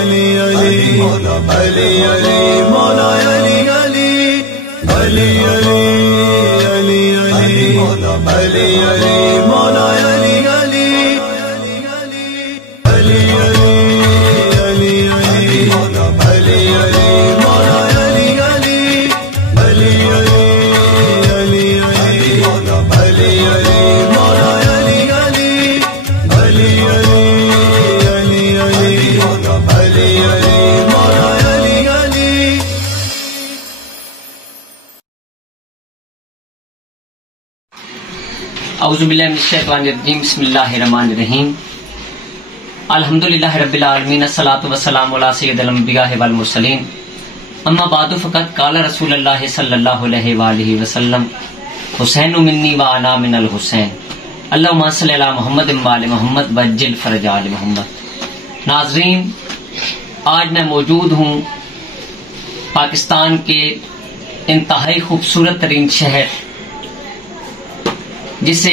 علی علی علی علی مولا علی علی علی علی علی علی علی علی مولا علی علی علی علی علی علی علی علی مولا علی علی علی علی علی علی علی علی مولا علی علی علی علی علی علی علی علی مولا علی علی. اعوذ باللہ من الشیطان الرجیم بسم اللہ الرحمن الرحیم الحمدللہ رب العالمین الصلاۃ والسلام علی سید الانبیاء والمرسلین اما بعد فقد قال رسول اللہ صلی اللہ علیہ وآلہ وسلم حسین منی و انا من الحسین اللہم صلی علی محمد و آل محمد وعجل فرج آل محمد. ناظرین، آج میں موجود ہوں پاکستان کے انتہائی خوبصورت ترین شہر جسے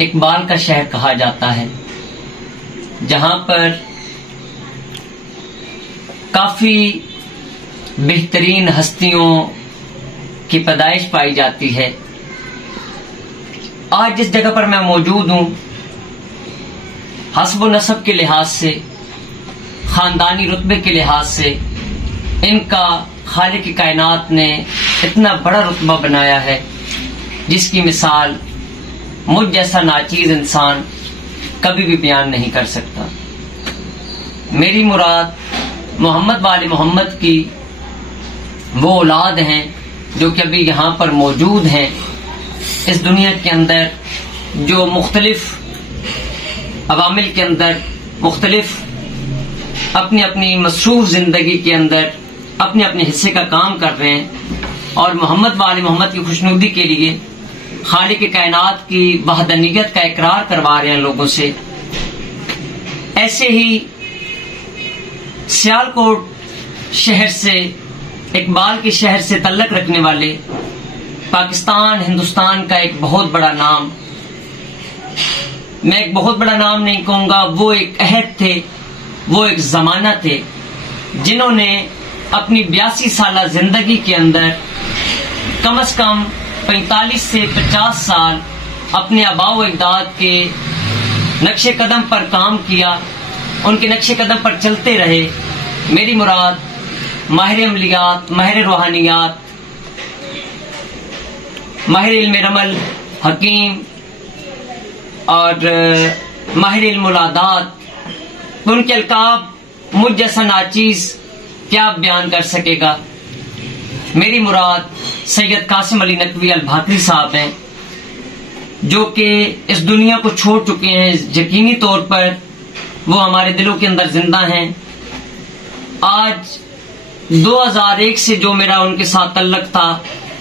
اقبال کا شہر کہا جاتا ہے، جہاں پر کافی بہترین ہستیوں کی پیدائش پائی جاتی ہے. آج جس جگہ پر میں موجود ہوں، حسب و نسب کے لحاظ سے، خاندانی رتبے کے لحاظ سے ان کا خالق کائنات نے اتنا بڑا رتبہ بنایا ہے جس کی مثال مجھ جیسا ناچیز انسان کبھی بھی بیان نہیں کر سکتا. میری مراد محمد وآل محمد کی وہ اولاد ہیں جو کہ ابھی یہاں پر موجود ہیں اس دنیا کے اندر، جو مختلف عوامل کے اندر، مختلف اپنی اپنی مصروف زندگی کے اندر اپنے اپنے حصے کا کام کر رہے ہیں اور محمد وآل محمد کی خوشنودی کے لیے خالق کائنات کی وحدانیت کا اقرار کروا رہے ہیں لوگوں سے. ایسے ہی سیالکوٹ شہر سے، اقبال کے شہر سے تعلق رکھنے والے پاکستان ہندوستان کا ایک بہت بڑا نام، میں ایک بہت بڑا نام نہیں کہوں گا، وہ ایک عہد تھے، وہ ایک زمانہ تھے جنہوں نے اپنی 82 سالہ زندگی کے اندر کم از کم 45 سے 50 سال اپنے آباء و اجداد کے نقش قدم پر کام کیا، ان کے نقش قدم پر چلتے رہے. میری مراد ماہر عملیات، ماہر روحانیات، ماہر علم رمل، حکیم اور ماہر علم العادات، ان کے القاب مجھ جیسا ناچیز کیا بیان کر سکے گا. میری مراد سید قاسم علی نقوی البھاکری صاحب ہیں، جو کہ اس دنیا کو چھوڑ چکے ہیں. یقینی طور پر وہ ہمارے دلوں کے اندر زندہ ہیں. آج 2001 سے جو میرا ان کے ساتھ تعلق تھا،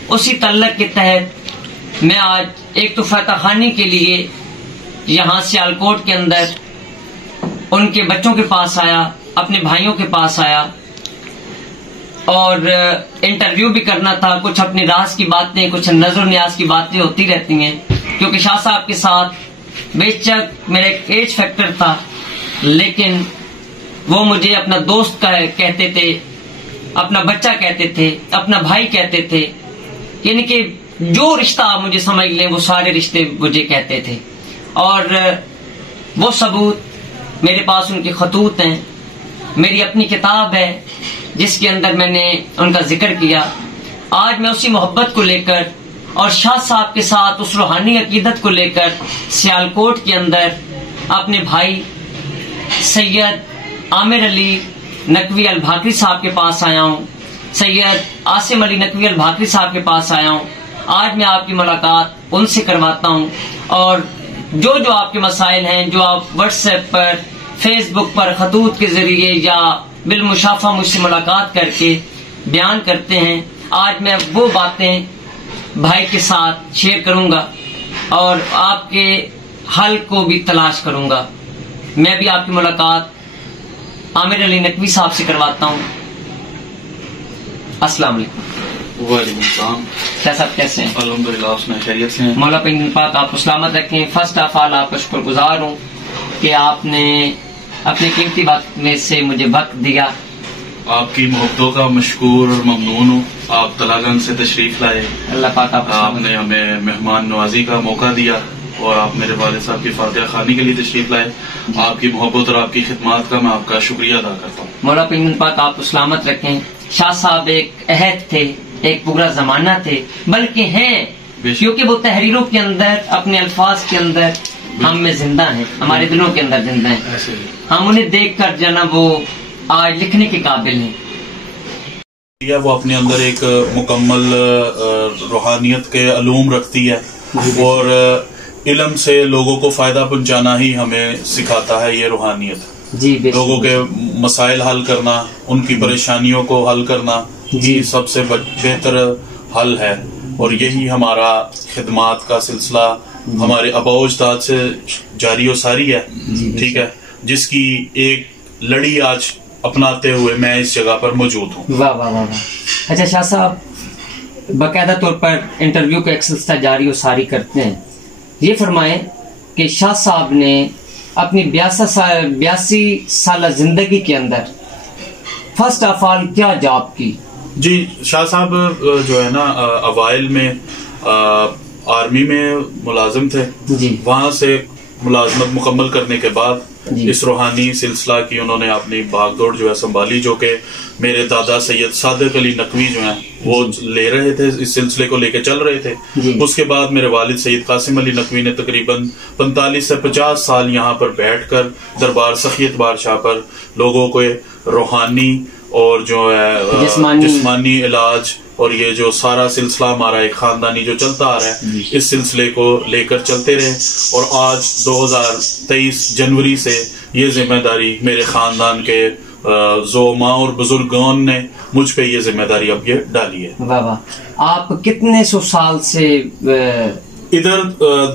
اسی تعلق کے تحت میں آج ایک تو فتح خانی کے لیے یہاں سیالکوٹ کے اندر ان کے بچوں کے پاس آیا، اپنے بھائیوں کے پاس آیا اور انٹرویو بھی کرنا تھا. کچھ اپنی راز کی باتیں، کچھ نظر و نیاز کی باتیں ہوتی رہتی ہیں، کیونکہ شاہ صاحب کے ساتھ بے شک میرا ایک ایج فیکٹر تھا، لیکن وہ مجھے اپنا دوست کہتے تھے، اپنا بچہ کہتے تھے، اپنا بھائی کہتے تھے. یعنی کہ جو رشتہ آپ مجھے سمجھ لیں وہ سارے رشتے مجھے کہتے تھے. اور وہ ثبوت میرے پاس ان کے خطوط ہیں. میری اپنی کتاب ہے جس کے اندر میں نے ان کا ذکر کیا. آج میں اسی محبت کو لے کر اور شاہ صاحب کے ساتھ اس روحانی عقیدت کو لے کر سیالکوٹ کے اندر اپنے بھائی سید عامر علی نقوی البھاکری صاحب کے پاس آیا ہوں، سید عاصم علی نقوی البھاکری صاحب کے پاس آیا ہوں. آج میں آپ کی ملاقات ان سے کرواتا ہوں اور جو آپ کے مسائل ہیں، جو آپ واٹس ایپ پر، فیس بک پر، خطوط کے ذریعے یا بالمشافہ مجھ سے ملاقات کر کے بیان کرتے ہیں، آج میں وہ باتیں بھائی کے ساتھ شیئر کروں گا اور آپ کے حل کو بھی تلاش کروں گا. میں بھی آپ کی ملاقات عامر علی نقوی صاحب سے کرواتا ہوں. السلام علیکم. وعلیکم السلام. صاحب کیسے ہیں؟ الحمدللہ اس میں خیریت سے ہیں. مولا پاک آپ کو سلامت رکھیں. فرسٹ آف آل آپ کا شکر گزار ہوں کہ آپ نے اپنے قیمتی وقت میں سے مجھے وقت دیا. آپ کی محبتوں کا مشکور اور ممنون ہوں. آپ تلاگنگ سے تشریف لائے. اللہ پاک آپ نے ہمیں مہمان نوازی کا موقع دیا اور آپ میرے والد صاحب کی فاتحہ خوانی کے لیے تشریف لائے. آپ کی محبت اور آپ کی خدمات کا میں آپ کا شکریہ ادا کرتا ہوں. مولا پیمن پاک آپ کو سلامت رکھیں. شاہ صاحب ایک عہد تھے, ایک پورا زمانہ تھے, بلکہ ہیں کیونکہ وہ تحریروں کے اندر, اپنے الفاظ کے اندر ہم میں زندہ ہیں, ہمارے دلوں کے اندر زندہ ہیں. ہم انہیں دیکھ کر جناب وہ آج لکھنے کے قابل ہیں. وہ اپنے اندر ایک مکمل روحانیت کے علوم رکھتی ہے اور علم سے لوگوں کو فائدہ پہنچانا ہی ہمیں سکھاتا ہے. یہ روحانیت جی لوگوں کے مسائل حل کرنا, ان کی پریشانیوں کو حل کرنا یہ سب سے بہتر حل ہے. اور یہی ہمارا خدمات کا سلسلہ ہمارے آباء و اجداد سے جاری و ساری ہے. ٹھیک ہے, جس کی ایک لڑی آج اپناتے ہوئے میں اس جگہ پر موجود ہوں. واہ واہ واہ. اچھا شاہ صاحب باقاعدہ طور پر انٹرویو کا ایک سلسلہ جاری و ساری کرتے ہیں. یہ فرمائیں کہ شاہ صاحب نے اپنی 82 سالہ زندگی کے اندر فرسٹ آف آل کیا جاب کی؟ جی شاہ صاحب جو ہے نا اوائل میں آرمی میں ملازم تھے. وہاں سے ملازمت مکمل کرنے کے بعد اس روحانی سلسلہ کی انہوں نے اپنی بھاگ دوڑ جو ہے سنبھالی, جو کہ میرے دادا سید صادق علی نقوی جو ہیں وہ لے رہے تھے, اس سلسلے کو لے کے چل رہے تھے. اس کے بعد میرے والد سید قاسم علی نقوی نے تقریباً 45 سے 50 سال یہاں پر بیٹھ کر دربار سخی اتبار شاہ پر لوگوں کو روحانی اور جو ہے جسمانی علاج اور یہ جو سارا سلسلہ ہمارا ایک خاندانی جو چلتا آ رہا ہے اس سلسلے کو لے کر چلتے رہے. اور آج 2023 جنوری سے یہ ذمہ داری میرے خاندان کے زعماء اور بزرگان نے مجھ پہ یہ ذمہ داری اب یہ ڈالی ہے. واہ واہ. آپ کتنے سو سال سے ادھر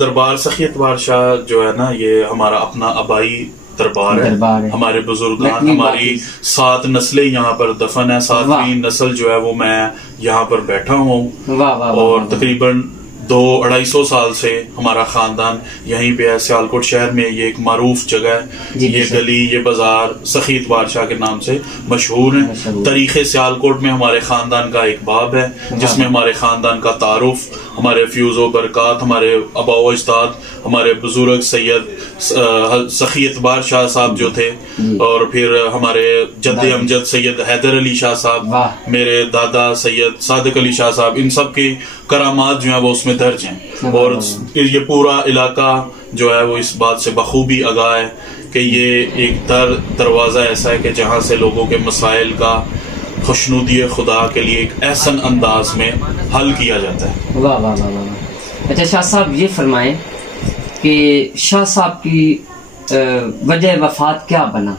دربار سخی اتبار شاہ جو ہے نا یہ ہمارا اپنا آبائی دربار ہے. ہمارے بزرگان, ہماری 7 نسلیں یہاں پر دفن ہے. 7ویں نسل جو ہے وہ میں یہاں پر بیٹھا ہوں. اور تقریباً 200-250 سال سے ہمارا خاندان یہیں پہ ہے. سیالکوٹ شہر میں یہ ایک معروف جگہ ہے. یہ گلی, یہ بازار سخی اتبار شاہ کے نام سے مشہور ہے. تاریخ سیالکوٹ میں ہمارے خاندان کا ایک باب ہے جس میں ہمارے خاندان کا تعارف, ہمارے فیوز و برکات, ہمارے آباء و اجداد, ہمارے بزرگ سید سخی اتبار شاہ صاحب جو تھے, اور پھر ہمارے جد امجد سید حیدر علی شاہ صاحب, میرے دادا سید صادق علی شاہ صاحب, ان سب کی کرامات جو ہیں وہ اس میں درج ہیں. اور یہ پورا علاقہ جو ہے وہ اس بات سے بخوبی آگاہ ہے کہ یہ ایک دروازہ ایسا ہے کہ جہاں سے لوگوں کے مسائل کا خوشنودی خدا کے لیے ایک احسن انداز میں حل کیا جاتا ہے. واہ واہ واہ واہ. اچھا شاہ صاحب یہ فرمائیں کہ شاہ صاحب کی وجہ وفات کیا بنا؟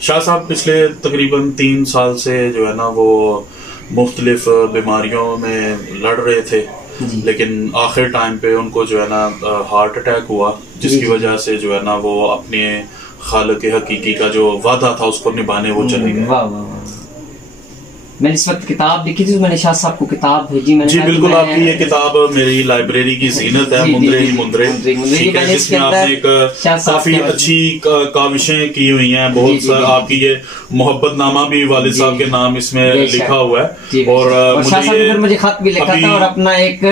شاہ صاحب پچھلے تقریباً 3 سال سے جو ہے نا وہ مختلف بیماریوں میں لڑ رہے تھے, لیکن آخر ٹائم پہ ان کو جو ہے نا ہارٹ اٹیک ہوا, جس کی وجہ سے جو ہے نا وہ اپنے خالق حقیقی کا جو وعدہ تھا اس کو نبھانے وہ چلے گئے. واہ واہ. میں نے اس وقت کتاب لکھی تھی, میں نے شاہ صاحب کو کتاب بھیجی. جی بالکل, آپ کی یہ کتاب میری لائبریری کی زینت ہے, مندرے ہی مندرے, جس میں آپ نے ایک کافی اچھی کاوشیں کی ہوئی ہیں. بہت آپ کی یہ محبت نامہ بھی والد صاحب کے نام اس میں لکھا ہوا ہے. اور شاہ صاحب مجھے خط بھی لکھا تھا اور اپنا ایک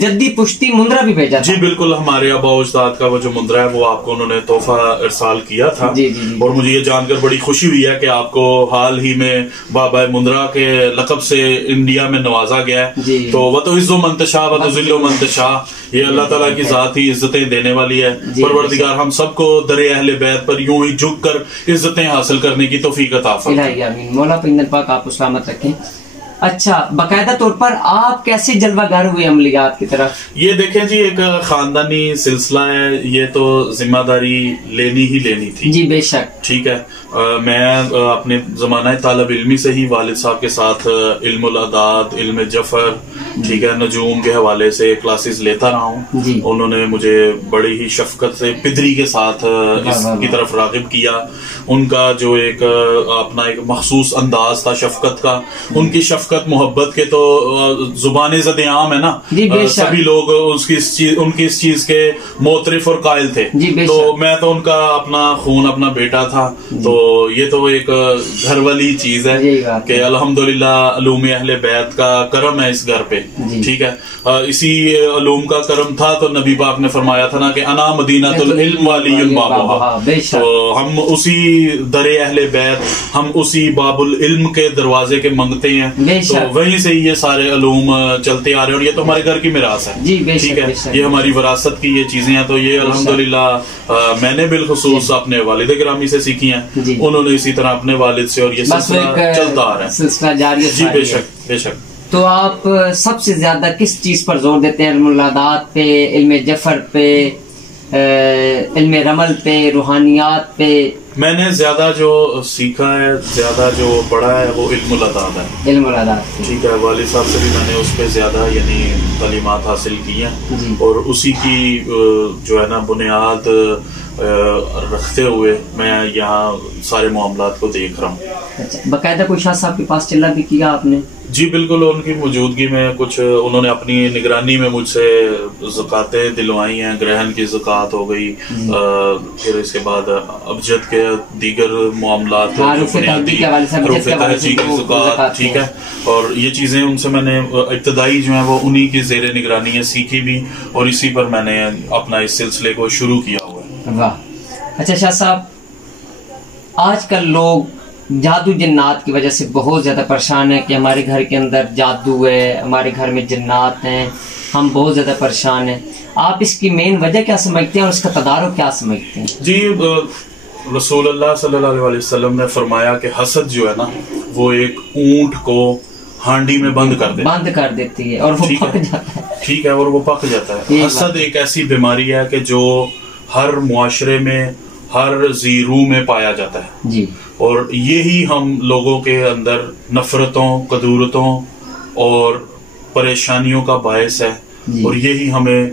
جدی پشتی مندرہ بھی بھیجا تھا. جی بالکل, ہمارے آباء و اجداد کا وہ جو مندرہ ہے وہ آپ کو انہوں نے تحفہ ارسال کیا تھا. اور مجھے یہ جان کر بڑی خوشی ہوئی ہے کہ آپ کو حال ہی میں بابا مندرہ کے لقب سے انڈیا میں نوازا گیا ہے. تو وہ تو عز و منتشا و تو ذل و منتشا, یہ اللہ تعالیٰ کی ذات ہی عزتیں دینے والی ہے. پروردگار ہم سب کو در اہل بیت پر یوں ہی جھک کر عزتیں حاصل کرنے کی توفیق عطا فرمائے. مولا پیندر پاک آپ کو سلامت رکھیں. اچھا, باقاعدہ طور پر آپ کیسے جلوہ گر ہوئے عملیات کی طرف؟ یہ دیکھیں جی, ایک خاندانی سلسلہ ہے, یہ تو ذمہ داری لینی ہی لینی تھی. جی بے شک. ٹھیک ہے, میں اپنے زمانہ طالب علمی سے ہی والد صاحب کے ساتھ علم الاعداد, علم جفر, ٹھیک ہے, نجوم کے حوالے سے کلاسز لیتا رہا ہوں. انہوں نے مجھے بڑی ہی شفقت سے پدری کے ساتھ اس کی طرف راغب کیا. ان کا جو ایک اپنا ایک مخصوص انداز تھا شفقت کا, ان کی شفقت شفقت محبت کے تو زبان زد عام ہے نا، سبھی لوگ ان کی اس چیز کے معترف اور قائل تھے. تو میں تو ان کا اپنا خون اپنا بیٹا تھا، تو یہ تو ایک گھر والی چیز ہے کہ الحمدللہ علوم اہل بیت کا کرم ہے اس گھر پہ. ٹھیک ہے، اسی علوم کا کرم تھا تو نبی پاک نے فرمایا تھا نا کہ انا مدینۃ العلم والی بابھا. تو ہم اسی در اہل بیت، ہم اسی باب العلم کے دروازے کے منگتے ہیں، تو وہیں سے یہ سارے علوم چلتے آ رہے ہیں، اور یہ تو ہمارے گھر کی میراث ہے. ٹھیک ہے، یہ ہماری وراثت کی یہ چیزیں ہیں. تو یہ الحمدللہ میں نے بالخصوص اپنے والد گرامی سے سیکھی ہیں، انہوں نے اسی طرح اپنے والد سے، اور یہ سلسلہ چلتا آ رہا ہے. جی بے شک بے شک. تو آپ سب سے زیادہ کس چیز پر زور دیتے ہیں؟ علم العادات پہ، علم جفر پہ، علم رمل پہ، روحانیات پہ؟ میں نے زیادہ جو سیکھا ہے، زیادہ جو پڑھا ہے وہ علم العادات ہے. علم العادات، ٹھیک ہے. والد صاحب سے بھی میں نے اس پہ زیادہ یعنی تعلیمات حاصل کی ہیں، اور اسی کی جو ہے نا بنیاد رکھتے ہوئے میں یہاں سارے معاملات کو دیکھ رہا ہوں. اچھا، باقاعدہ کوئی شاہ صاحب کے پاس چلا بھی کیا آپ نے؟ جی بالکل، ان کی موجودگی میں کچھ انہوں نے اپنی نگرانی میں مجھ سے زکاتیں دلوائی ہیں. گرہن کی زکات ہو گئی، پھر اس کے بعد ابجد کے دیگر معاملات، حروف تہجی کی زکات. ٹھیک ہے، اور یہ چیزیں ان سے میں نے ابتدائی جو ہیں وہ انہی کی زیر نگرانی سیکھی بھی، اور اسی پر میں نے اپنا اس سلسلے کو شروع کیا ہوا ہے. واہ. اچھا شاہ صاحب، آج کل لوگ جادو جنات کی وجہ سے بہت زیادہ پریشان ہیں کہ ہمارے گھر کے اندر جادو ہے، ہمارے گھر میں جنات ہیں، ہم بہت زیادہ پریشان ہیں. آپ اس کی مین وجہ کیا سمجھتے ہیں اور اس کا تدارک کیا سمجھتے ہیں؟ جی رسول اللہ صلی اللہ علیہ وسلم نے فرمایا کہ حسد جو ہے نا وہ ایک اونٹ کو ہانڈی میں بند کر دیتی ہے اور وہ پک جاتا ہے. ٹھیک ہے، اور وہ پک جاتا ہے. حسد ایک ایسی بیماری ہے کہ جو ہر معاشرے میں، ہر ذی روح میں پایا جاتا ہے. جی. اور یہی ہم لوگوں کے اندر نفرتوں، کدورتوں اور پریشانیوں کا باعث ہے. اور یہی ہمیں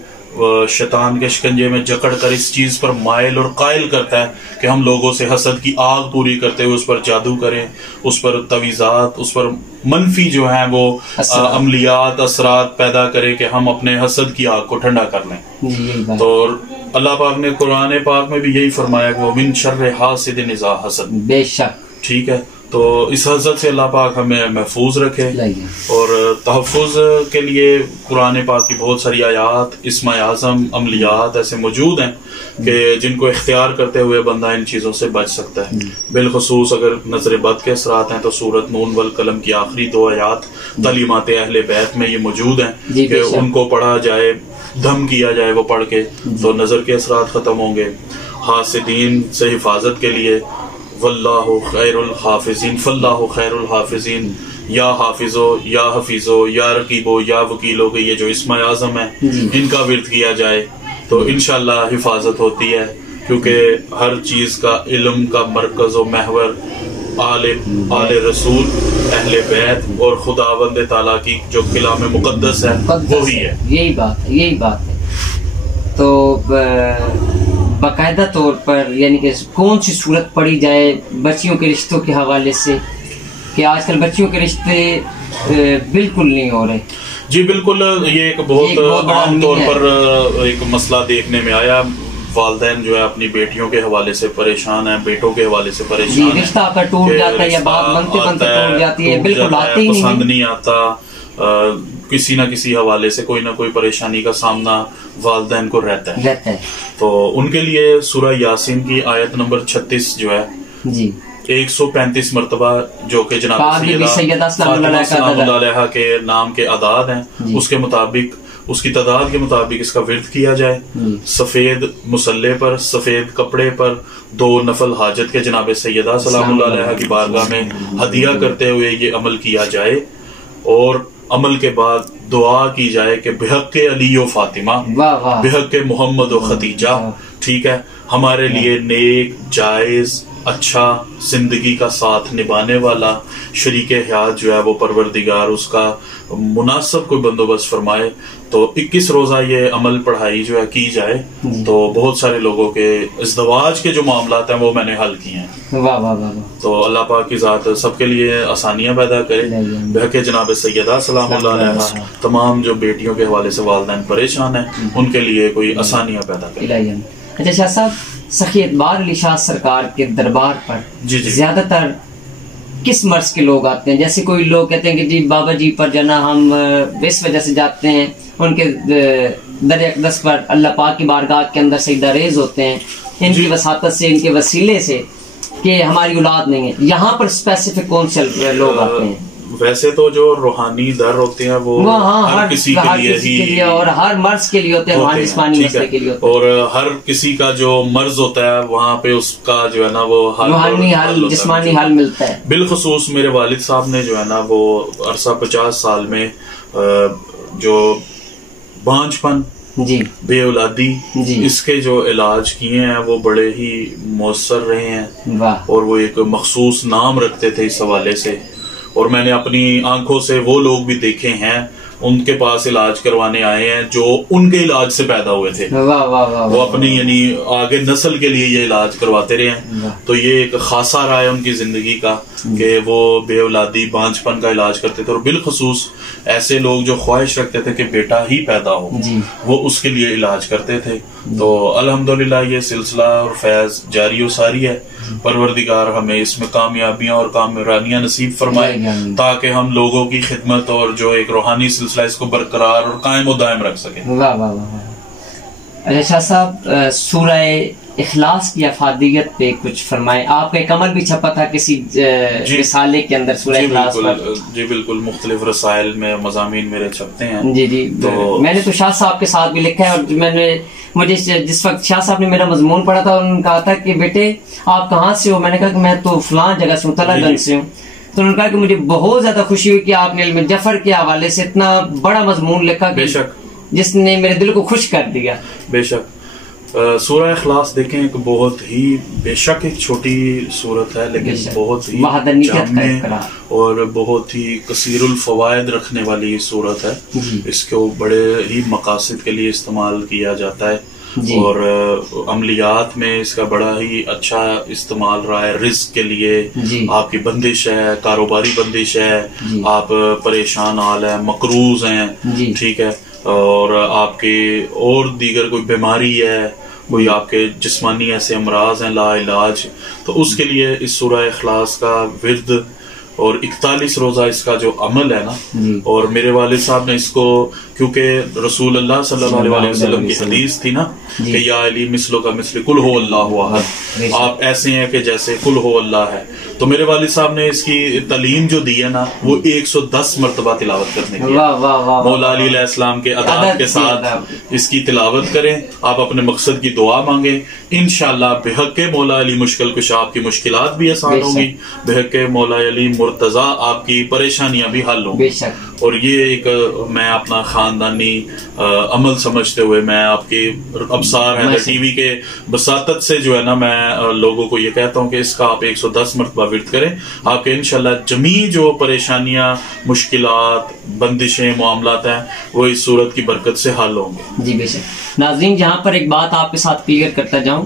شیطان کے شکنجے میں جکڑ کر اس چیز پر مائل اور قائل کرتا ہے کہ ہم لوگوں سے حسد کی آگ پوری کرتے ہوئے اس پر جادو کریں، اس پر تویزات، اس پر منفی جو ہیں وہ عملیات، اثرات پیدا کریں کہ ہم اپنے حسد کی آگ کو ٹھنڈا کر لیں. تو اللہ پاک نے قرآن پاک میں بھی یہی فرمایا کہ وَمِن شَرِّ حَاسِدٍ إِذَا حَسَدَ. بے شک. ٹھیک ہے، تو اس حسد سے اللہ پاک ہمیں محفوظ رکھے. اور تحفظ کے لیے قرآن پاک کی بہت ساری آیات، اسماء اعظم، عملیات ایسے موجود ہیں کہ جن کو اختیار کرتے ہوئے بندہ ان چیزوں سے بچ سکتا ہے. بالخصوص اگر نظر بد کے اثرات ہیں تو سورۃ نون والقلم کی آخری 2 آیات تعلیمات اہل بیت میں یہ موجود ہیں کہ ان کو پڑھا جائے، دھم کیا جائے وہ پڑھ کے، تو نظر کے اثرات ختم ہوں گے. حاسدین سے حفاظت کے لیے واللہ خیر الحافظین، فاللہ خیر الحافظین، یا حافظو، یا حفیظو، یا رقیبو، یا وکیلو کے یہ جو اسماء اعظم ہیں ان کا ورد کیا جائے تو انشاءاللہ حفاظت ہوتی ہے. کیونکہ ہر چیز کا علم کا مرکز و محور آل رسول، اہل بیت اور خداوند تعالیٰ کی جو کلام مقدس ہے وہی ہے. یہی بات ہے. تو باقاعدہ طور پر یعنی کہ کون سی صورت پڑھی جائے بچیوں کے رشتوں کے حوالے سے، کہ آج کل بچیوں کے رشتے بالکل نہیں ہو رہے؟ جی بالکل، یہ ایک بہت عام طور پر ایک مسئلہ دیکھنے میں آیا. والدین جو ہے اپنی بیٹیوں کے حوالے سے پریشان ہیں، بیٹوں کے حوالے سے پریشان ہیں. رشتہ آ کر ٹوٹ جاتا ہے یا بات بنتے ٹوٹ جاتی ہے، بالکل آتے ہی نہیں، پسند نہیں آتا. کسی نہ کسی حوالے سے کوئی نہ کوئی پریشانی کا سامنا والدین کو رہتا ہے. تو ان کے لیے سورہ یاسین کی آیت نمبر 36 جو ہے 135 مرتبہ، جو کہ جناب سیدہ فاطمہ سلام اللہ علیہا کے نام کے اعداد ہیں، اس کے مطابق، اس کی تعداد کے مطابق اس کا ورد کیا جائے. سفید مسلح پر، سفید کپڑے پر 2 نفل حاجت کے جناب سیدہ سلام اللہ علیہا کی بارگاہ میں ہدیہ کرتے ہوئے یہ عمل کیا جائے. اور عمل کے بعد دعا کی جائے کہ بحق علی و فاطمہ، بحق محمد و خدیجہ، ٹھیک ہے، ہمارے لیے نیک، جائز، اچھا زندگی کا ساتھ نبھانے والا شریک حیات جو ہے وہ پروردگار اس کا مناسب کوئی بندوبست فرمائے. تو 21 روزہ یہ عمل پڑھائی جو ہے کی جائے تو بہت سارے لوگوں کے ازدواج کے جو معاملات ہیں وہ میں نے حل کیے ہیں. واہ واہ واہ. تو اللہ پاک کی ذات سب کے لیے آسانیاں پیدا کرے. بہک جناب سیدہ سلام اللہ علیہ تمام جو بیٹیوں کے حوالے سے والدین پریشان ہیں ان کے لیے کوئی آسانیاں پیدا کرے. اچھا شاہ صاحب، سخی اعتبار علی شاہ سرکار کے دربار پر زیادہ تر کس مرض کے لوگ آتے ہیں؟ جیسے کوئی لوگ کہتے ہیں کہ جی بابا جی پر جو نا ہم اس وجہ سے جاتے ہیں، ان کے در اقدس پر اللہ پاک کی بارگاہ کے اندر سجدہ ریز ہوتے ہیں ان کی وساطت سے، ان کے وسیلے سے کہ ہماری اولاد نہیں ہے. یہاں پر اسپیسیفک کون سے لوگ آتے ہیں؟ ویسے تو جو روحانی در ہوتے ہیں وہ ہر کسی کے لیے ہی اور ہر مرض کے لیے ہوتے ہیں، روحانی جسمانی مسئلے کے لیے ہوتے ہیں، اور ہر کسی کا جو مرض ہوتا ہے وہاں پہ اس کا جو ہے نا وہ روحانی حل جسمانی حل ملتا ہے. بالخصوص میرے والد صاحب نے جو ہے نا وہ عرصہ 50 سال میں جو بانجھ پن، بے اولادی، اس کے جو علاج کیے ہیں وہ بڑے ہی مؤثر رہے ہیں، اور وہ ایک مخصوص نام رکھتے تھے اس حوالے سے. اور میں نے اپنی آنکھوں سے وہ لوگ بھی دیکھے ہیں ان کے پاس علاج کروانے آئے ہیں جو ان کے علاج سے پیدا ہوئے تھے. وہ اپنی یعنی آگے نسل کے لیے یہ علاج کرواتے رہے ہیں. تو یہ ایک خاصہ رہا ہے ان کی زندگی کا کہ وہ بے اولادی بانجھ پن کا علاج کرتے تھے، اور بالخصوص ایسے لوگ جو خواہش رکھتے تھے کہ بیٹا ہی پیدا ہو وہ اس کے لیے علاج کرتے تھے. تو الحمدللہ یہ سلسلہ اور فیض جاری و ساری ہے. پروردگار ہمیں اس میں کامیابیاں اور کامرانیاں نصیب فرمائے تاکہ ہم لوگوں کی خدمت اور جو ایک روحانی سلسلہ اس کو برقرار اور قائم و دائم رکھ سکیں. واہ واہ واہ. اچھا شاہ صاحب، سورہ اخلاص کی افادیت پہ کچھ فرمائیں. آپ کا ایک عمل بھی چھپا تھا کسی رسالے کے اندر سورہ اخلاص پر. جی بالکل، مختلف رسائل میں مضامین میرے چھپتے ہیں. جی تو میں نے تو شاہ صاحب کے ساتھ بھی لکھا ہے، اور میں نے مجھے جس وقت شاہ صاحب نے میرا مضمون پڑھا تھا انہوں نے کہا تھا کہ بیٹے آپ کہاں سے ہو؟ میں نے کہا کہ میں تو فلاں جگہ سے ہوں، تلا گنج سے ہوں. تو انہوں نے کہا کہ مجھے بہت زیادہ خوشی ہوئی کہ آپ نے علم جعفر کے حوالے سے اتنا بڑا مضمون لکھا جس نے میرے دل کو خوش کر دیا. بے شک سورہ اخلاص دیکھیں ایک بہت ہی بے شک ایک چھوٹی سورت ہے لیکن بہت ہی جامع اور بہت ہی کثیر الفوائد رکھنے والی سورت ہے. اس کو بڑے ہی مقاصد کے لیے استعمال کیا جاتا ہے اور عملیات میں اس کا بڑا ہی اچھا استعمال رہا ہے. رزق کے لیے آپ کی بندش ہے، کاروباری بندش ہے، آپ پریشان حال ہیں، مقروض ہیں، ٹھیک ہے، اور آپ کے اور دیگر کوئی بیماری ہے، کوئی آپ کے جسمانی ایسے امراض ہیں لا علاج، تو اس کے لیے اس سورہ اخلاص کا ورد اور 41 روزہ اس کا جو عمل ہے نا. اور میرے والد صاحب نے اس کو، کیونکہ رسول اللہ صلی اللہ علیہ وسلم کی حدیث تھی نا کہ یا علی مثلو کا مثل قل هو اللہ احد، آپ ایسے ہیں کہ جیسے قل هو اللہ ہے. تو میرے والد صاحب نے اس کی تعلیم جو دی ہے نا وہ 110 مرتبہ تلاوت کرنے کی. مولا علی علیہ السلام کے عدد کے ساتھ اس کی تلاوت کریں، آپ اپنے مقصد کی دعا مانگیں، انشاءاللہ بحق مولا علی مشکل کشا آپ کی مشکلات بھی آسان ہوں گی، بحق مولا علی مرتضی آپ کی پریشانیاں بھی حل ہوں گی. اور یہ ایک میں اپنا خاندانی عمل سمجھتے ہوئے میں آپ کے ابصار حیدر ٹی وی کے بساطت سے جو ہے نا میں لوگوں کو یہ کہتا ہوں کہ اس کا آپ 110 مرتبہ ورد کریں، آپ کے انشاءاللہ جمیع جو پریشانیاں، مشکلات، بندشیں، معاملات ہیں وہ اس صورت کی برکت سے حل ہوں گے. جی بے شک. ناظرین جہاں پر ایک بات آپ کے ساتھ کلیئر کرتا جاؤں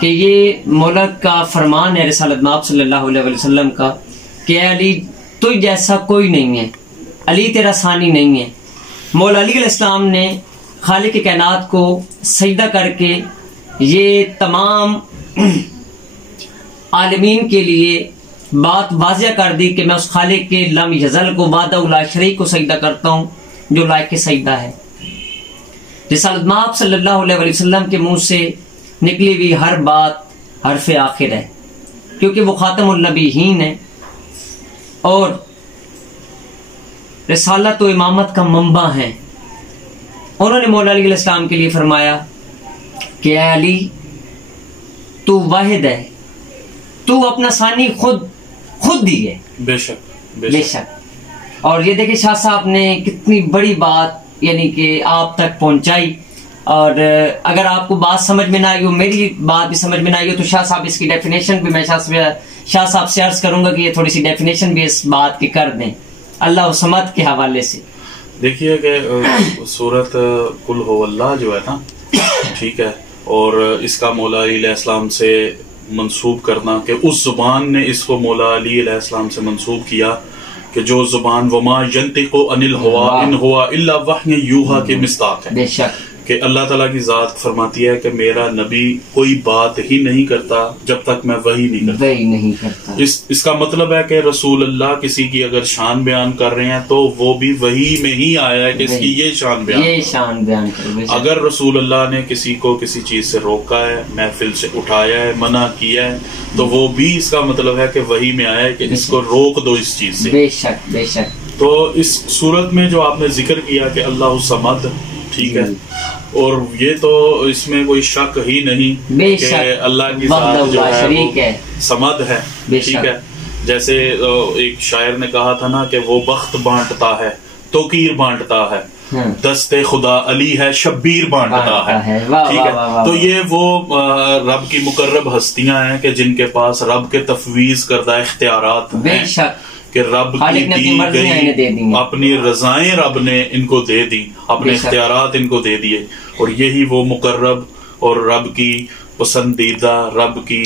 کہ یہ مولا کا فرمان ہے رسالت مآب صلی اللہ علیہ وسلم کا کہ اے علی تو جیسا کوئی نہیں ہے، علی تیرا ثانی نہیں ہے. مولا علی علیہ السلام نے خالق کائنات کو سجدہ کر کے یہ تمام عالمین کے لیے بات واضح کر دی کہ میں اس خالق کے لم یزل کو وحدہ لا شریک کو سجدہ کرتا ہوں جو لائق کے سجدہ ہے. رسالت مآب صلی اللہ علیہ وسلم کے منہ سے نکلی ہوئی ہر بات حرف آخر ہے کیونکہ وہ خاتم النبیین ہے اور رسالت و امامت کا منبع ہیں. انہوں نے مولا علی علیہ السلام کے لیے فرمایا کہ اے علی تو واحد ہے، تو اپنا ثانی خود دی ہے. بے شک بے شک. اور یہ دیکھیں شاہ صاحب نے کتنی بڑی بات یعنی کہ آپ تک پہنچائی، اور اگر آپ کو بات سمجھ میں نہ آئی ہو، میری بات بھی سمجھ میں نہ آئی ہو، تو شاہ صاحب اس کی ڈیفینیشن بھی میں شاہ صاحب سے عرض کروں گا کہ یہ تھوڑی سی ڈیفینیشن بھی اس بات کی کر دیں اللہ و صمد کے حوالے سے. دیکھیے کہ سورت قل هو اللہ جو ہے نا، ٹھیک ہے، اور اس کا مولا علی علیہ السلام سے منسوب کرنا کہ اس زبان نے اس کو مولا علی علیہ السلام سے منسوب کیا کہ جو زبان وما ینطق عن الہوا ان ہوا الا وحی یوحا کے مصداق ہے، بے شک کہ اللہ تعالیٰ کی ذات فرماتی ہے کہ میرا نبی کوئی بات ہی نہیں کرتا جب تک میں وحی نہیں کرتا۔ اس کا مطلب ہے کہ رسول اللہ کسی کی اگر شان بیان کر رہے ہیں تو وہ بھی وحی میں ہی آیا ہے کہ اس کی یہ شان بیان کرے۔ اگر رسول اللہ نے کسی کو کسی چیز سے روکا ہے، محفل سے اٹھایا ہے، منع کیا ہے، تو وہ بھی اس کا مطلب ہے کہ وحی میں آیا ہے کہ اس کو روک دو اس چیز سے۔ بے شک بے شک۔ تو اس صورت میں جو آپ نے ذکر کیا کہ اللہ صمد، ٹھیک ہے، اور یہ تو اس میں کوئی شک ہی نہیں کہ اللہ کی ذات جو ہے وہ صمد ہے، ٹھیک ہے۔ جیسے ایک شاعر نے کہا تھا نا کہ وہ بخت بانٹتا ہے توقیر بانٹتا ہے، دست خدا علی ہے شبیر بانٹتا ہے، ٹھیک ہے۔ تو یہ وہ رب کی مقرب ہستیاں ہیں کہ جن کے پاس رب کے تفویض کردہ اختیارات ہیں، کہ رب کی دی گئی اپنی رضائیں رب نے ان کو دے دی، اپنے اختیارات ان کو دے دیے، اور یہی وہ مقرب اور رب کی پسندیدہ رب کی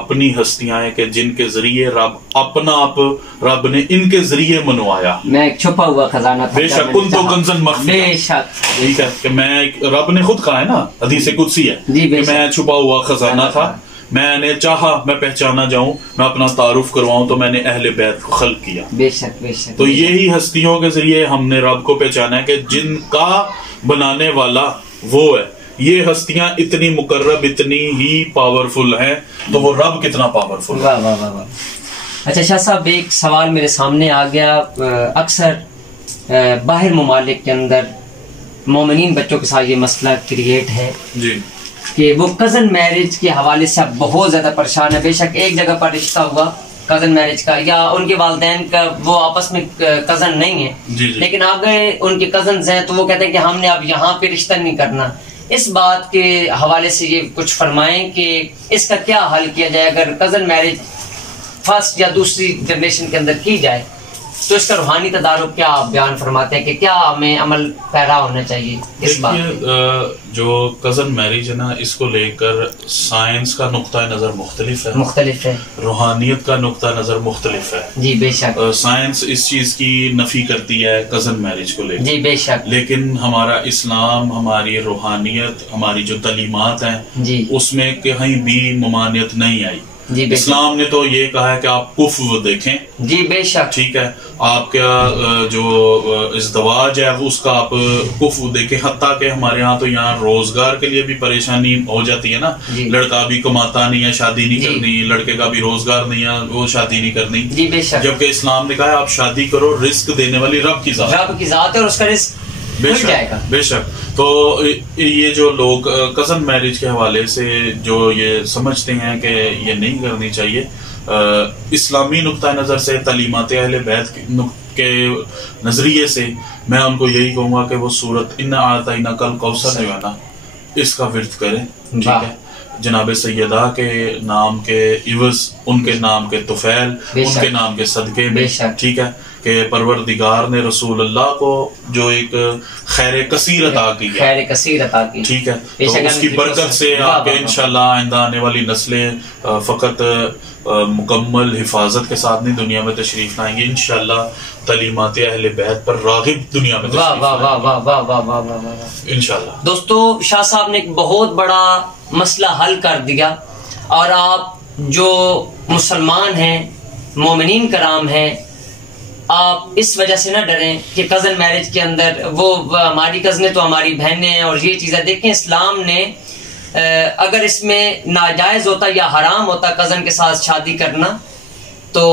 اپنی ہستیاں ہیں کہ جن کے ذریعے رب اپنا آپ رب نے ان کے ذریعے منوایا۔ میں ایک چھپا ہوا خزانہ تھا، بے شک کن تو کنزن مخفی، بے شک، ٹھیک ہے، کہ میں رب نے خود کہا ہے نا، حدیث قدسی ہے کہ میں چھپا ہوا خزانہ تھا، میں نے چاہا میں پہچانا جاؤں، میں اپنا تعارف کرواؤں تو میں نے اہل بیت کو خلق کیا۔ بے شک بے شک۔ تو یہی ہستیوں کے ذریعے ہم نے رب کو پہچانا ہے کہ جن کا بنانے والا وہ ہے۔ یہ ہستیاں اتنی مقرب، اتنی ہی پاورفل ہیں، تو وہ رب کتنا پاورفل ہے۔ واہ واہ واہ واہ۔ اچھا شاہ صاحب، ایک سوال میرے سامنے آ گیا، اکثر باہر ممالک کے اندر مومنین بچوں کے ساتھ یہ مسئلہ کریٹ ہے جی کہ وہ کزن میرج کے حوالے سے اب بہت زیادہ پریشان ہے۔ بے شک ایک جگہ پر رشتہ ہوا کزن میرج کا، یا ان کے والدین کا وہ آپس میں کزن نہیں ہے، لیکن آگے ان کے کزنز ہیں تو وہ کہتے ہیں کہ ہم نے اب یہاں پہ رشتہ نہیں کرنا۔ اس بات کے حوالے سے یہ کچھ فرمائیں کہ اس کا کیا حل کیا جائے اگر کزن میرج فرسٹ یا دوسری جنریشن کے اندر کی جائے، تو اس کا روحانی تدارک کیا آپ بیان فرماتے ہیں کہ کیا ہمیں عمل پیرا ہونا چاہیے اس بات؟ جو کزن میرج ہے نا، اس کو لے کر سائنس کا نقطہ نظر مختلف ہے، روحانیت کا نقطہ نظر مختلف ہے۔ جی بے شک۔ سائنس اس چیز کی نفی کرتی ہے کزن میرج کو لے کر، جی بے شک، لیکن ہمارا اسلام، ہماری روحانیت، ہماری جو تعلیمات ہیں جی اس میں کہیں بھی ممانعت نہیں آئی۔ جی اسلام نے تو یہ کہا ہے کہ آپ کفو دیکھیں، جی بے شک، ٹھیک ہے، آپ کا جو ازدواج ہے اس کا آپ کفو دیکھیں، حتیٰ کہ ہمارے ہاں تو یہاں روزگار کے لیے بھی پریشانی ہو جاتی ہے نا، لڑکا بھی کماتا نہیں ہے، شادی نہیں کرنی، لڑکے کا بھی روزگار نہیں ہے، وہ شادی نہیں کرنی، جی بے شک، جبکہ اسلام نے کہا ہے آپ شادی کرو، رزق دینے والی رب کی ذات ہے اور اس کا رزق بے شک بے شک۔ تو یہ جو لوگ کزن میرج کے حوالے سے جو یہ سمجھتے ہیں کہ یہ نہیں کرنی چاہیے، اسلامی نقطہ نظر سے، تعلیمات اہل بیت کے نظریے سے میں ان کو یہی کہوں گا کہ وہ سورت انا اعطیناک الکوثر جو ہے نا، اس کا ورد کریں، ٹھیک ہے، جناب سیدہ کے نام کے عوض، ان کے نام کے طفیل، ان کے نام کے صدقے میں، ٹھیک ہے، کہ پروردگار نے رسول اللہ کو جو ایک خیر کثیر عطا کی ہے، ٹھیک ہے، تو اس کی برکت سے آپ کے انشاءاللہ آئندہ آنے والی نسلیں فقط مکمل حفاظت کے ساتھ نہیں دنیا میں تشریف لائیں گے، انشاءاللہ تعلیمات اہل بیت پر راغب دنیا میں تشریف لائیں گے انشاءاللہ۔ دوستو، شاہ صاحب نے ایک بہت بڑا مسئلہ حل کر دیا، اور آپ جو مسلمان ہیں، مومنین کرام ہیں، آپ اس وجہ سے نہ ڈریں کہ کزن میرج کے اندر وہ ہماری کزنیں تو ہماری بہنیں ہیں اور یہ چیزیں دیکھیں، اسلام نے اگر اس میں ناجائز ہوتا یا حرام ہوتا کزن کے ساتھ شادی کرنا تو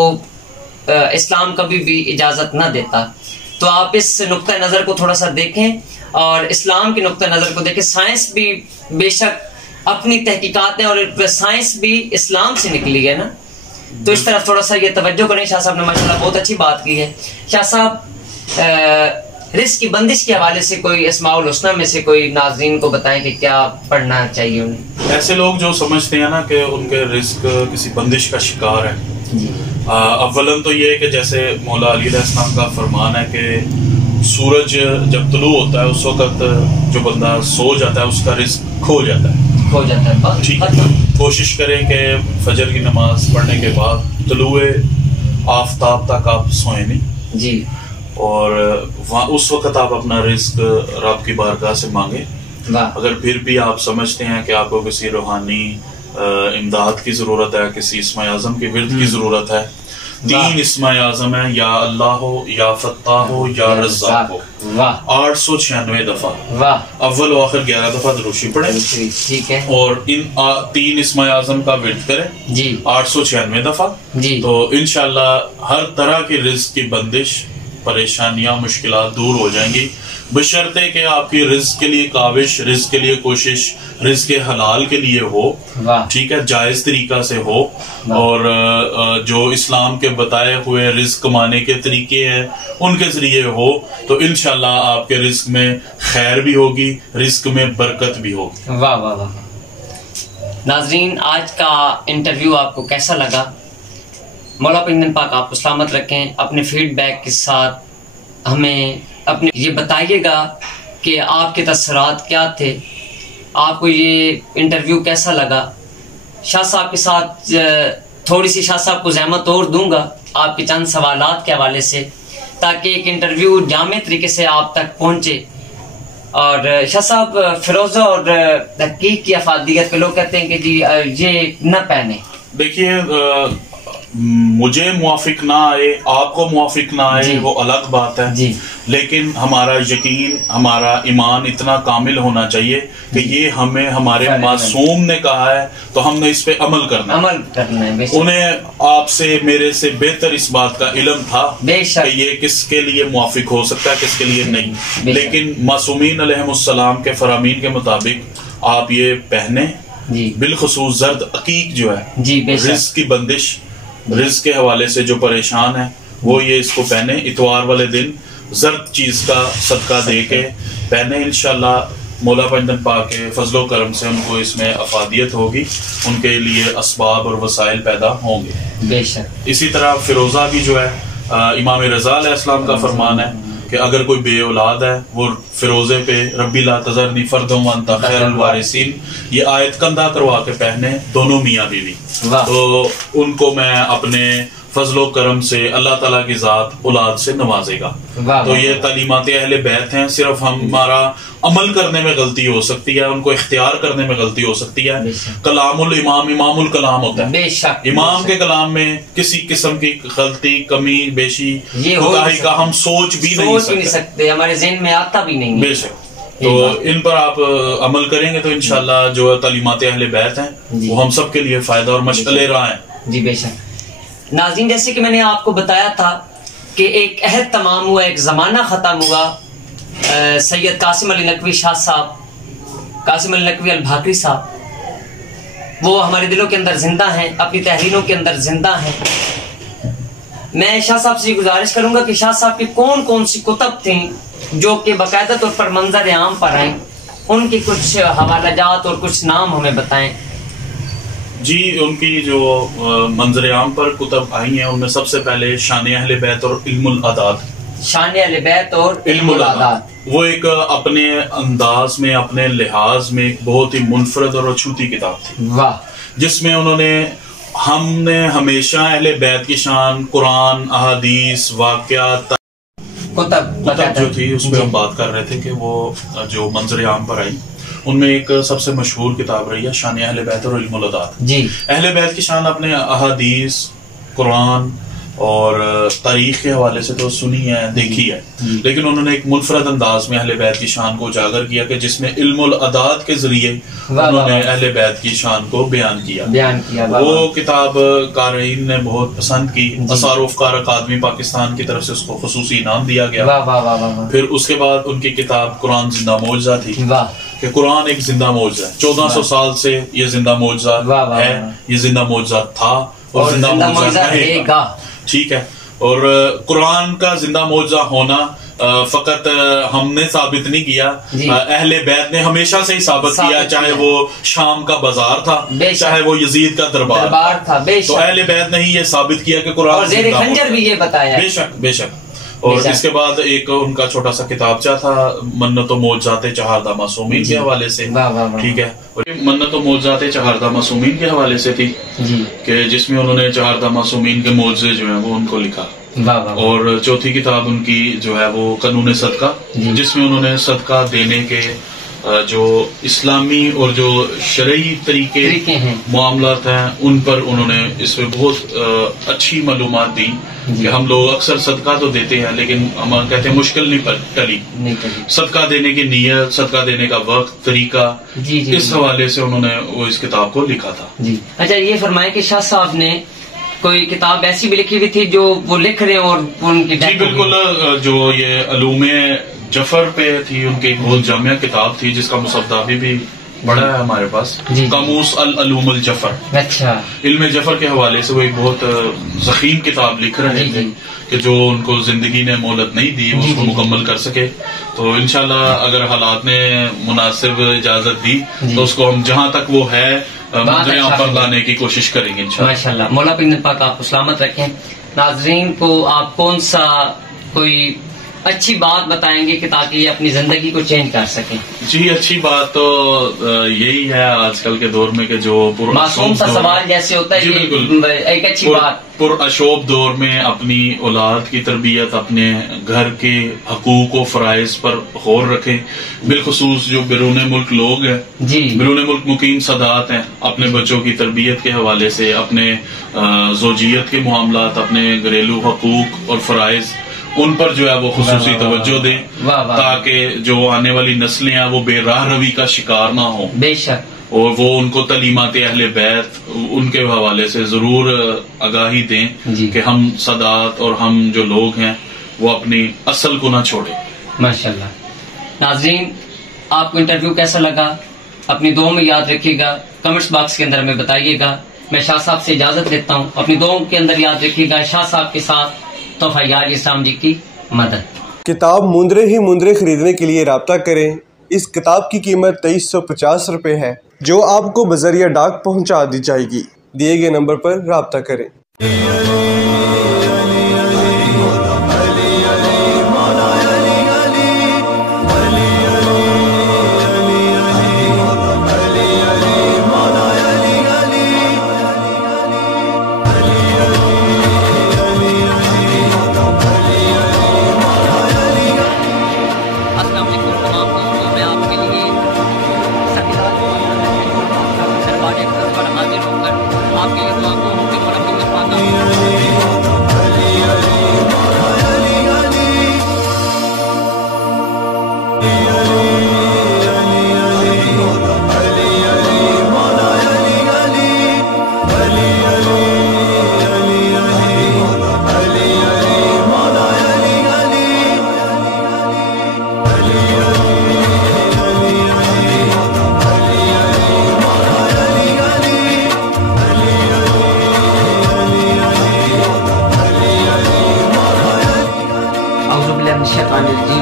اسلام کبھی بھی اجازت نہ دیتا۔ تو آپ اس نقطہ نظر کو تھوڑا سا دیکھیں اور اسلام کے نقطہ نظر کو دیکھیں۔ سائنس بھی بے شک اپنی تحقیقات ہیں اور سائنس بھی اسلام سے نکلی ہے نا، تو اس طرف تھوڑا سا یہ توجہ کریں۔ شاہ صاحب نے ماشاءاللہ بہت اچھی بات کی ہے۔ شاہ صاحب، رزق کی بندش کے حوالے سے کوئی اسماء الحسنہ میں سے کوئی ناظرین کو بتائیں کہ کیا پڑھنا چاہیے انہیں؟ ایسے لوگ جو سمجھتے ہیں نا کہ ان کے رزق کسی بندش کا شکار ہے، اولاً تو یہ ہے کہ جیسے مولا علی علیہ السلام کا فرمان ہے کہ سورج جب طلوع ہوتا ہے اس وقت جو بندہ سو جاتا ہے اس کا رزق کھو جاتا ہے. ٹھیک ہے, کوشش کریں کہ فجر کی نماز پڑھنے کے بعد طلوع آفتاب تک آپ سوئیں نہیں جی, اور اس وقت آپ اپنا رزق رب کی بارگاہ سے مانگیں. اگر پھر بھی آپ سمجھتے ہیں کہ آپ کو کسی روحانی امداد کی ضرورت ہے, کسی اسم اعظم کی ورد کی ضرورت ہے, 3 اسم اعظم ہیں, یا اللہ ہو, یا فتاح ہو, یا رزاق ہو. 896 دفعہ اول و آخر 11 دفعہ دروشی پڑھیں. ٹھیک ہے, اور ان 3 اسم اعظم کا ورد کریں جی 896 دفعہ جی. تو انشاءاللہ ہر طرح کی رزق کی بندش, پریشانیاں, مشکلات دور ہو جائیں گی, بشرطے کہ آپ کی رزق کے لیے کاوش, رزق کے لیے کوشش رزق حلال کے لیے ہو. ٹھیک ہے, جائز طریقہ سے ہو, اور جو اسلام کے بتائے ہوئے رزق کمانے کے طریقے ہیں ان کے ذریعے ہو, تو انشاءاللہ آپ کے رزق میں خیر بھی ہوگی, رزق میں برکت بھی ہوگی. واہ واہ واہ. ناظرین, آج کا انٹرویو آپ کو کیسا لگا؟ مولا پنجتن پاک آپ کو سلامت رکھیں. اپنے فیڈ بیک کے ساتھ ہمیں اپنے یہ بتائیے گا کہ آپ کے تاثرات کیا تھے, آپ کو یہ انٹرویو کیسا لگا. شاہ صاحب کے ساتھ تھوڑی سی شاہ صاحب کو زحمت اور دوں گا آپ کے چند سوالات کے حوالے سے, تاکہ ایک انٹرویو جامع طریقے سے آپ تک پہنچے. اور شاہ صاحب, فیروزہ اور تحقیق کی افادیت پہ لوگ کہتے ہیں کہ جی یہ نہ پہنے. دیکھیے, مجھے موافق نہ آئے, آپ کو موافق نہ آئے, وہ الگ بات ہے جی, لیکن ہمارا یقین, ہمارا ایمان اتنا کامل ہونا چاہیے کہ یہ ہمیں ہمارے معصوم نے کہا ہے تو ہم نے اس پہ عمل کرنا ہے. انہیں آپ سے میرے سے بہتر اس بات کا علم تھا کہ یہ کس کے لیے موافق ہو سکتا ہے, کس کے لیے نہیں, لیکن معصومین علیہم السلام کے فرامین کے مطابق آپ یہ پہنے, بالخصوص زرد عقیق جو ہے, رزق کی بندش, رزق کے حوالے سے جو پریشان ہے وہ یہ اس کو پہنے. اتوار والے دن زرد چیز کا صدقہ دے کے پہنے, انشاءاللہ مولا پنجتن پاک کے فضل و کرم سے ان کو اس میں افادیت ہوگی, ان کے لیے اسباب اور وسائل پیدا ہوں گے. بے شک. اسی طرح فیروزہ بھی جو ہے, امام رضا علیہ السلام کا فرمان ہے کہ اگر کوئی بے اولاد ہے وہ فیروزے پہ ربی لا تذرنی فردا وانت خیر الوارثین یہ آیت کندھا کروا کے پہنے, دونوں میاں بیوی. تو ان کو میں اپنے فضل و کرم سے اللہ تعالیٰ کی ذات اولاد سے نوازے گا. تو یہ تعلیمات اہل بیت ہیں, صرف ہمارا عمل کرنے میں غلطی ہو سکتی ہے, ان کو اختیار کرنے میں غلطی ہو سکتی ہے. کلام الامام امام الکلام ہوتا ہے, امام کے کلام میں کسی قسم کی غلطی, کمی بیشی, کوتاہی کا ہم سوچ بھی نہیں سکتے, ہمارے ذہن میں آتا بھی نہیں. بے شک. تو ان پر آپ عمل کریں گے تو انشاءاللہ جو تعلیمات اہل بیت ہیں وہ ہم سب کے لیے فائدہ اور مشعل راہ ہیں. جی بے شک. ناظرین, جیسے کہ میں نے آپ کو بتایا تھا کہ ایک عہد تمام ہوا, ایک زمانہ ختم ہوا. سید قاسم علی نقوی شاہ صاحب, قاسم علی نقوی البھاکری صاحب, وہ ہمارے دلوں کے اندر زندہ ہیں, اپنی تحریروں کے اندر زندہ ہیں. میں شاہ صاحب سے گزارش کروں گا کہ شاہ صاحب کی کون کون سی کتب تھیں جو کہ باقاعدہ طور پر منظر عام پر آئیں, ان کی کچھ حوالہ جات اور کچھ نام ہمیں بتائیں. جی, ان کی جو منظر عام پر کتب آئی ہیں ان میں سب سے پہلے شان اہل بیت اور علم العداد. شان اہل بیت اور علم العداد, وہ ایک اپنے انداز میں, اپنے لحاظ میں ایک بہت ہی منفرد اور اچھوتی کتاب تھی. واہ. جس میں انہوں نے, ہم نے ہمیشہ اہل بیت کی شان, قرآن, احادیث, واقعات, کتب جو تھی اس پہ ہم بات کر رہے تھے کہ وہ جو منظر عام پر آئی ان میں ایک سب سے مشہور کتاب رہی ہے شان اہل بیت اور علم العداد. جی, اہل بیت کی شان اپنے احادیث, قرآن اور تاریخ کے حوالے سے تو سنی ہے, دیکھی ہے, لیکن انہوں نے ایک منفرد انداز میں اہل بیت کی شان کو اجاگر کیا کہ جس میں علم العداد کے ذریعے انہوں نے اہل بیت کی شان کو بیان کیا. وہ کتاب قارئین نے بہت پسند کی. اثار و افکار اکادمی پاکستان کی طرف سے اس کو خصوصی انعام دیا گیا. پھر اس کے بعد ان کی کتاب قرآن زندہ معجزہ تھی کہ قرآن ایک زندہ معجزہ ہے. 1400 سال سے یہ زندہ معجزہ ہے, یہ زندہ معجزہ تھا اور زندہ معجزہ رہے گا. ٹھیک ہے. اور قرآن کا زندہ معجزہ ہونا فقط ہم نے ثابت نہیں کیا, اہل بیت نے ہمیشہ سے ہی ثابت کیا, چاہے وہ شام کا بازار تھا, چاہے وہ یزید کا دربار تھا, تو اہل بیت نے ہی یہ ثابت کیا کہ قرآن اور زیر خنجر بھی یہ بتایا. بے شک, بے شک. اور اس کے بعد ایک ان کا چھوٹا سا کتابچہ تھا منت و معجزات چہاردہ معصومین کے حوالے سے، ٹھیک ہے، منت و معجزات چہاردہ معصومین کے حوالے سے تھی کہ جس میں انہوں نے چہاردہ معصومین کے معجزے جو ہیں وہ ان کو لکھا. اور چوتھی کتاب ان کی جو ہے وہ قانون صدقہ، جس میں انہوں نے صدقہ دینے کے جو اسلامی اور جو شرعی طریقے ہیں معاملات ہیں ان پر انہوں نے اس میں بہت اچھی معلومات دی کہ ہم لوگ اکثر صدقہ تو دیتے ہیں لیکن ہم کہتے ہیں مشکل نہیں ٹلی. صدقہ دینے کی نیت، صدقہ دینے کا وقت، طریقہ، اس حوالے سے انہوں نے وہ اس کتاب کو لکھا تھا. اچھا یہ فرمائیں کہ شاہ صاحب نے کوئی کتاب ایسی بھی لکھی ہوئی تھی جو وہ لکھ رہے ہیں اور ان کی بالکل جو یہ علوم جفر پہ تھی، ان کی ایک بہت جامع کتاب تھی جس کا مصداقی بھی بڑا ہے ہمارے پاس، قاموس العلوم الجفر. اچھا، علم جفر کے حوالے سے وہ ایک بہت ضخیم کتاب لکھ رہے تھے کہ جو ان کو زندگی نے مہلت نہیں دی اس کو مکمل کر سکے. تو انشاءاللہ اگر حالات نے مناسب اجازت دی تو اس کو ہم جہاں تک وہ ہے یہاں پر لانے کی کوشش کریں گے انشاءاللہ. ماشاءاللہ. مولا پاک پاک آپ کو سلامت رکھیں. ناظرین کو آپ کون سا کوئی اچھی بات بتائیں گے کہ تاکہ یہ اپنی زندگی کو چینج کر سکیں؟ جی اچھی بات تو یہی ہے آج کل کے دور میں کہ جو معصوم سا سوال جیسے ہوتا ہے ایک اچھی بات، پراشوب دور میں اپنی اولاد کی تربیت، اپنے گھر کے حقوق و فرائض پر غور رکھیں. بالخصوص جو بیرون ملک لوگ ہیں، بیرون ملک مقیم سادات ہیں، اپنے بچوں کی تربیت کے حوالے سے، اپنے زوجیت کے معاملات، اپنے گھریلو حقوق اور فرائض ان پر جو ہے وہ خصوصی توجہ دیں تاکہ جو آنے والی نسلیں ہیں وہ بے راہ روی کا شکار نہ ہوں. بے شک. اور وہ ان کو تعلیمات اہل بیت ان کے حوالے سے ضرور آگاہی دیں کہ ہم سادات اور ہم جو لوگ ہیں وہ اپنی اصل کو نہ چھوڑیں. ماشاءاللہ. ناظرین آپ کو انٹرویو کیسا لگا اپنی دعاؤں میں یاد رکھیے گا، کمنٹس باکس کے اندر ہمیں بتائیے گا. میں شاہ صاحب سے اجازت لیتا ہوں. اپنی دعاؤں کے اندر یاد رکھیے گا شاہ صاحب کے ساتھ تحفہ یار اسلام جی کی مدد. کتاب مندرے ہی مندرے خریدنے کے لیے رابطہ کریں. اس کتاب کی قیمت 2350 روپے ہے جو آپ کو بذریعہ ڈاک پہنچا دی جائے گی. دیے گئے نمبر پر رابطہ کریں.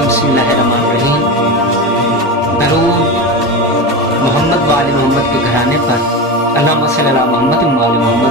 بسم اللہ الرحمن الرحیم. درود محمد و آل محمد کے گھرانے پر، اللہم صلی علی محمد و آل محمد